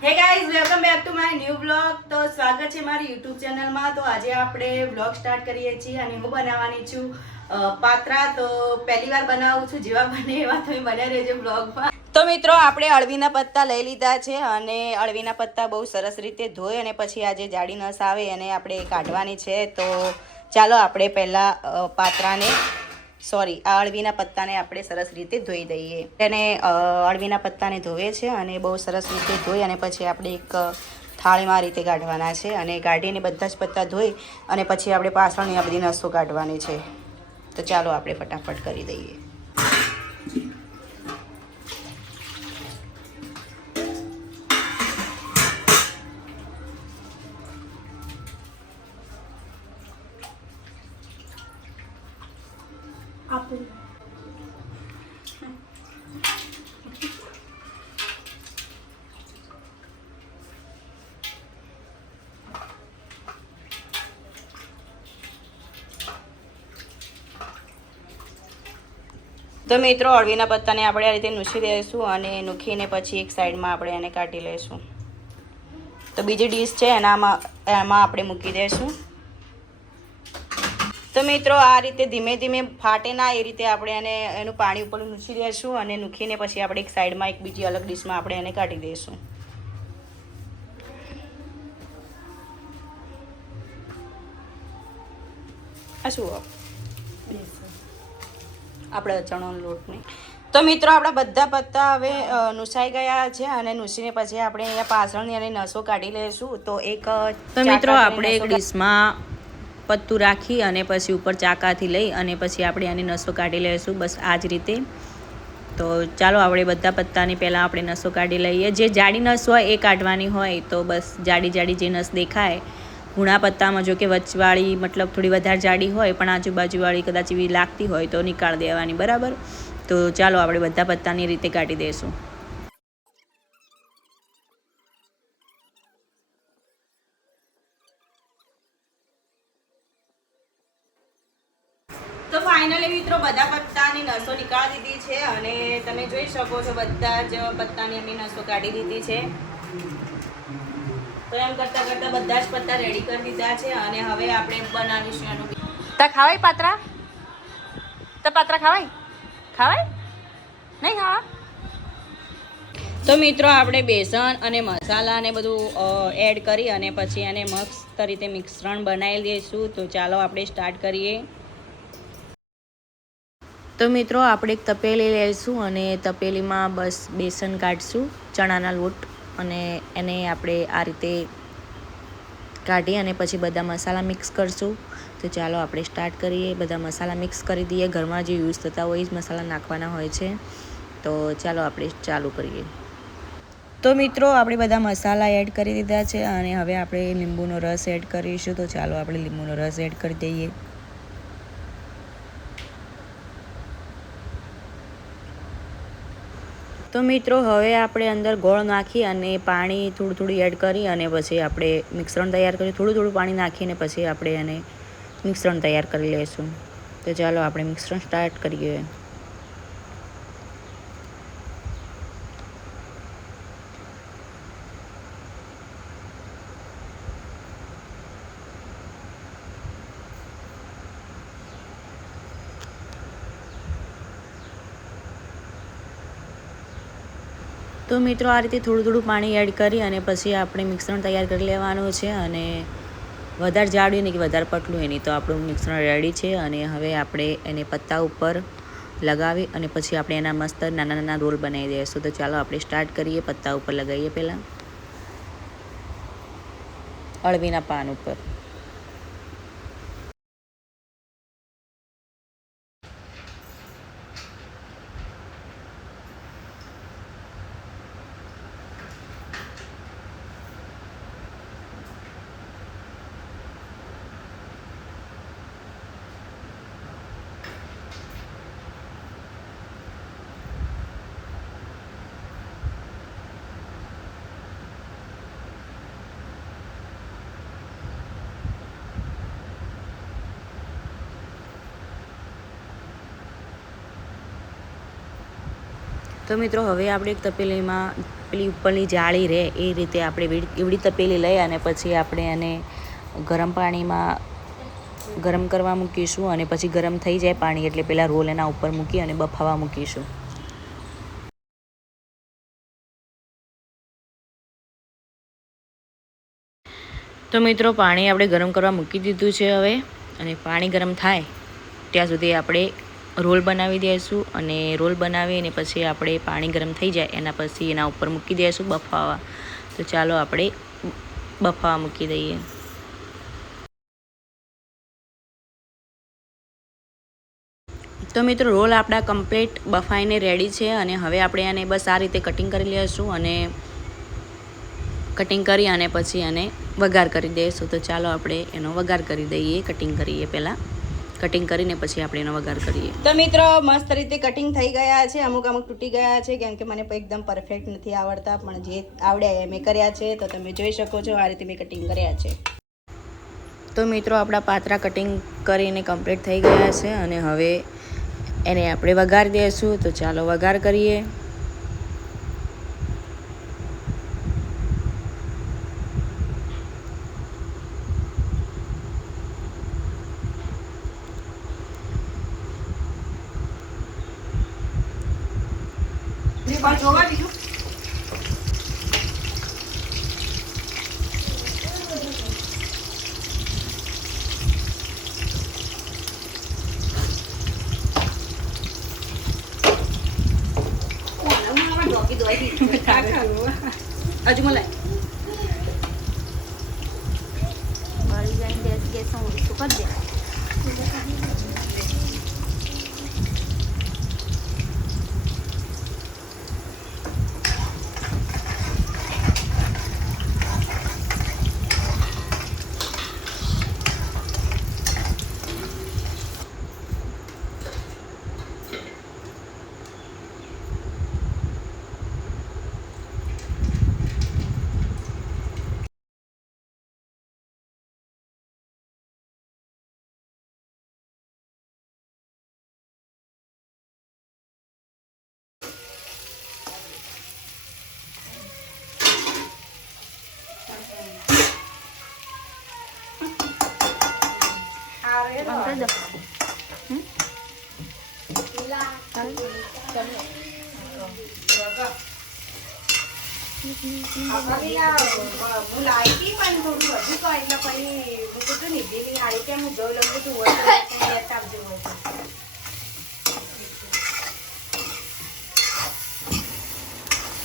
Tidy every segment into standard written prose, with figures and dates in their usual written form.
Hey guys, welcome back to my new vlog. તો સ્વાગત છે મારી યુટ્યુબ ચેનલમાં. તો આજે આપણે વ્લોગ સ્ટાર્ટ કરીએ છીએ અને હું બનાવવાની છું પાત્રા. તો પહેલી વાર બનાવું છું, જેવા બને એવા તમે બન્યા રહેજો વ્લોગમાં. તો મિત્રો, આપણે અળવીના પત્તા લઈ લીધા છે અને અળવીના પત્તા બહુ સરસ રીતે ધોઈ અને પછી આ જે જાડી નસ આવે એને આપણે કાઢવાની છે. તો ચાલો આપણે પહેલાં પાત્રાને આ અળવીના પત્તાને આપણે સરસ રીતે ધોઈ દઈએ. એને અળવીના પત્તાને ધોવે છે અને બહુ સરસ રીતે ધોઈ અને પછી આપણે એક થાળીમાં રીતે કાઢવાના છે અને કાઢીને બધા જ પત્તા ધોઈ અને પછી આપણે પાછળની આ બધી નસો કાઢવાની છે. તો ચાલો આપણે ફટાફટ કરી દઈએ. તો મિત્રો, અળવીના પત્તાને આપણે આ રીતે નૂછી દઈશું અને નૂખીને પછી એક સાઈડમાં આપણે એને કાઢી લઈશું. તો બીજી ડીશ છે એમાં આપણે મૂકી દઈશું. તો મિત્રો, આ રીતે ધીમે ધીમે ફાટે ના એ રીતે આપણે એનું પાણી ઉપર નૂછી દઈશું અને નૂખીને પછી આપણે એક સાઈડમાં એક બીજી અલગ ડીશમાં આપણે એને કાઢી દઈશું. આ શું આપણે ચણાનો લોટ નહીં. તો મિત્રો, આપણા બધા પત્તા હવે નૂસાઈ ગયા છે અને નૂસીને પછી આપણે અહીંયા પાછળની અને નસો કાઢી લઈશું. તો મિત્રો, આપણે એક ડીશમાં પત્તું રાખી અને પછી ઉપર ચાકાથી લઈ અને પછી આપણે આની નસો કાઢી લઈશું. બસ આ જ રીતે. તો ચાલો આપણે બધા પત્તાની પહેલાં આપણે નસો કાઢી લઈએ. જે જાડી નસ હોય એ કાઢવાની હોય. તો બસ જાડી જાડી જે નસ દેખાય ઘૂણા પત્તામાં, જો કે વચવાળી મતલબ થોડી વધારે જાડી હોય પણ આજુબાજુવાળી કદાચ એવી લાગતી હોય તો નીકાળી દેવાની, બરાબર. તો ચાલો આપણે બધા પત્તાની રીતે કાઢી દઈશું. તો ફાઇનલી મિત્રો, બધા પત્તાની નસો નીકાળી દીધી છે અને તમે જોઈ શકો છો બધા જ પત્તાની એમની નસો કાઢી દીધી છે. તો એમ કરતા કરતા બધા જ પત્તા રેડી કરી દીધા છે અને હવે આપણે બનાવીશું એનું. તા ખાવાય પાત્રા? તો પાત્રા ખાવાય નહીં ખાવા? તો મિત્રો, આપણે બેસન અને મસાલા ને બધું એડ કરી અને પછી એને મસ્ત રીતે મિશ્રણ બનાવી દઈશું. તો ચાલો આપણે સ્ટાર્ટ કરીએ. તો મિત્રો, આપણે એક તપેલી લઈશું અને તપેલીમાં બસ બેસન કાઢશું, ચણાના લોટ, અને એને આપણે આ રીતે કાઢી અને પછી બધા મસાલા મિક્સ કરશું. તો ચાલો આપણે સ્ટાર્ટ કરીએ. બધા મસાલા મિક્સ કરી દઈએ. ઘરમાં જે યુઝ થતા હોય એ જ મસાલા નાખવાના હોય છે. તો ચાલો આપણે ચાલુ કરીએ. તો મિત્રો, આપણે બધા મસાલા એડ કરી દીધા છે અને હવે આપણે લીંબુનો રસ એડ કરીશું. તો ચાલો આપણે લીંબુનો રસ એડ કરી દઈએ. તો મિત્રો, હવે આપણે અંદર ગોળ નાખી અને પાણી થોડું થોડું એડ કરી અને પછી આપણે મિશ્રણ તૈયાર કરી થોડું થોડું પાણી નાખીને પછી આપણે એને મિશ્રણ તૈયાર કરી લઈશું. તો ચાલો આપણે મિશ્રણ સ્ટાર્ટ કરીએ. તો મિત્રો, આ રીતે થોડું થોડું પાણી એડ કરી અને પછી આપણે મિશ્રણ તૈયાર કરી લેવાનું છે. અને વધારે જાડું નહીં કે વધારે પતલું નહીં, તો આપણું મિશ્રણ રેડી છે. અને હવે આપણે એને પત્તા ઉપર લગાવી અને પછી આપણે એના મસ્ત નાના નાના રોલ બનાવી દઈશું. તો ચાલો આપણે સ્ટાર્ટ કરીએ. પત્તા ઉપર લગાવીએ પહેલાં અળવીના પાન ઉપર. તો મિત્રો, હવે આપણે એક તપેલીમાં પેલી ઉપરની જાળી રહે એ રીતે આપણે એવડી તપેલી લઈ અને પછી આપણે એને ગરમ પાણીમાં ગરમ કરવા મૂકીશું અને પછી ગરમ થઈ જાય પાણી એટલે પેલા રોલ એના ઉપર મૂકી અને બફાવા મૂકીશું. તો મિત્રો પાણી આપણે ગરમ કરવા મૂકી દીધું છે હવે, અને પાણી ગરમ થાય ત્યાં સુધી આપણે રોલ બનાવી દઈશું. અને રોલ બનાવીને પછી આપણે પાણી ગરમ થઈ જાય એના પછી એના ઉપર મૂકી દઈશું બફાવા. તો ચાલો આપણે બફાવા મૂકી દઈએ. તો મિત્રો રોલ આપણા કમ્પ્લીટ બફાઈને રેડી છે, અને હવે આપણે આને બસ આ રીતે કટિંગ કરી લઈશું અને કટિંગ કરી અને પછી એને વઘાર કરી દઈશું. તો ચાલો આપણે એનો વઘાર કરી દઈએ. કટિંગ કરીએ પહેલાં, કટિંગ કરીને પછી આપણે એનો વઘાર કરીએ. તો મિત્રો મસ્ત રીતે કટિંગ થઈ ગયા છે. અમુક તૂટી ગયા છે કેમ કે મને એકદમ પરફેક્ટ નથી આવડતા, પણ જે આવડે એ મેં કર્યા છે. તો તમે જોઈ શકો છો આ રીતે મેં કટિંગ કર્યા છે. તો મિત્રો આપણા પાત્રા કટિંગ કરીને કમ્પ્લીટ થઈ ગયા છે, અને હવે એને આપણે વઘારી દઈશું. તો ચાલો વઘાર કરીએ. હજુ મલાઈ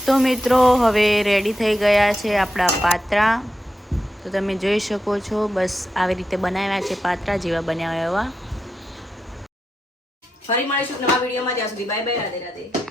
તો મિત્રો હવે રેડી થઈ ગયા છે આપણા પાત્રા. તો તમે જોઈ શકો છો બસ આવી રીતે બનાવ્યા છે પાત્રા, જેવા બનાવ્યા એવા. ફરી મળીશું નવા વિડીયોમાં. ત્યાં સુધી બાય બાય, રાધે રાધે.